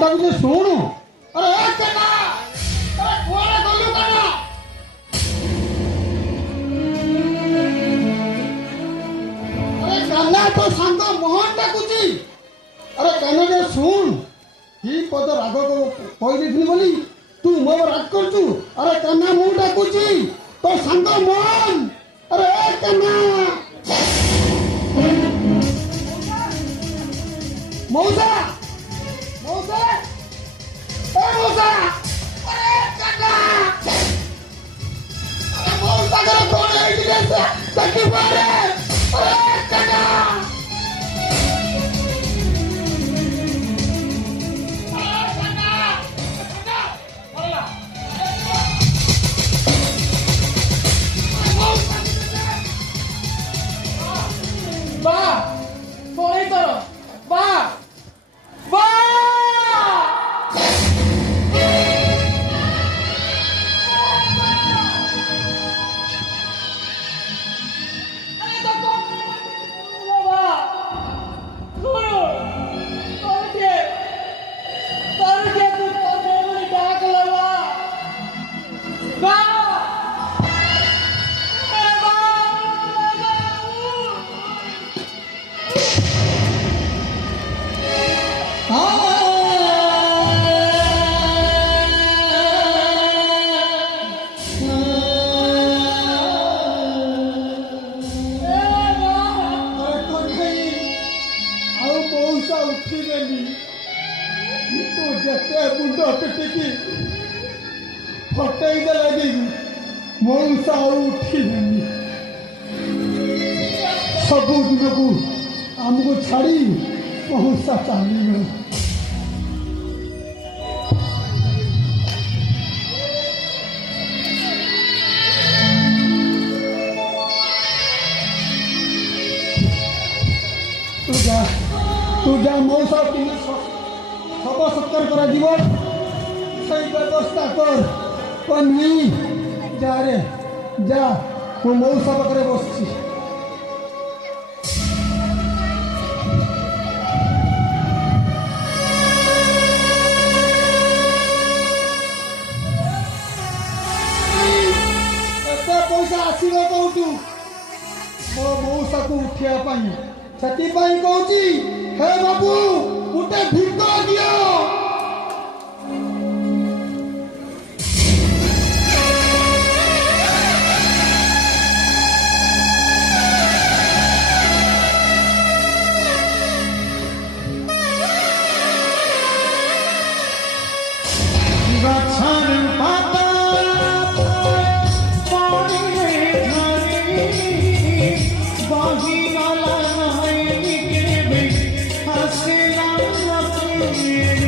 डाकुचे शुणु। अरे ए कन्ना, अरे कुआरे गलु कन्ना? अरे कन्ना तो सांग मोहन डाकुची। अरे कन्ना के शुण ही पद राग को कहि देथिनि बोली तू मो राग करचु। अरे कन्ना मु डाकुची तो सांग मोहन। अरे ए कन्ना मौसा मौसा ए मौसा अरे कन्ना अरे मौसा कर कोन है इधर तकी पारे अरे कन्ना बा सोई तो बा बा अरे तो बा सुनो करके तू मेरी डाक लगा बा फटई लगे मौसा उठिलेनी सबू दिन को आमको छाड़ी मौसा चली तू जा मौसा सब सत्कार करा जीवन सही व्यवस्था कर कन्वी जा रे जा मो मौसा पाखे बस पैसा आसो कौटू मो मौसा को उठा से कहूँ हे बाबू गोटे भिक दियो Hãy subscribe cho kênh Ghiền Mì Gõ để không bỏ lỡ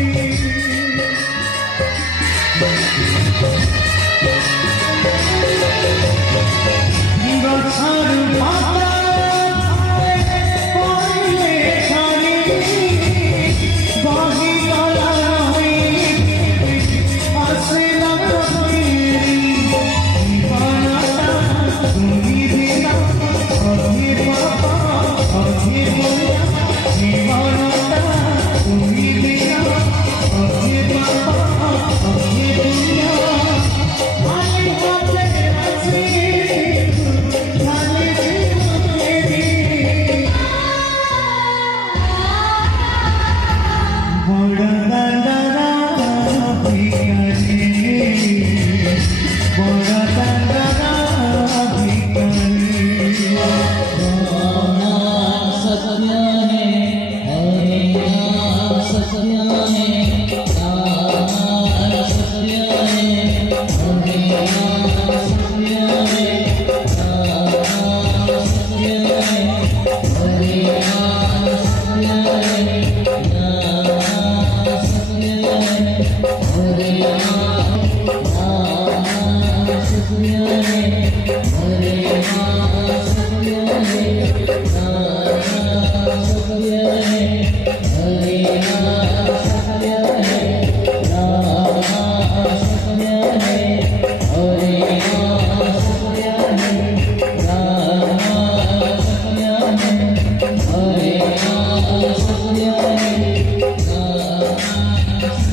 Bye.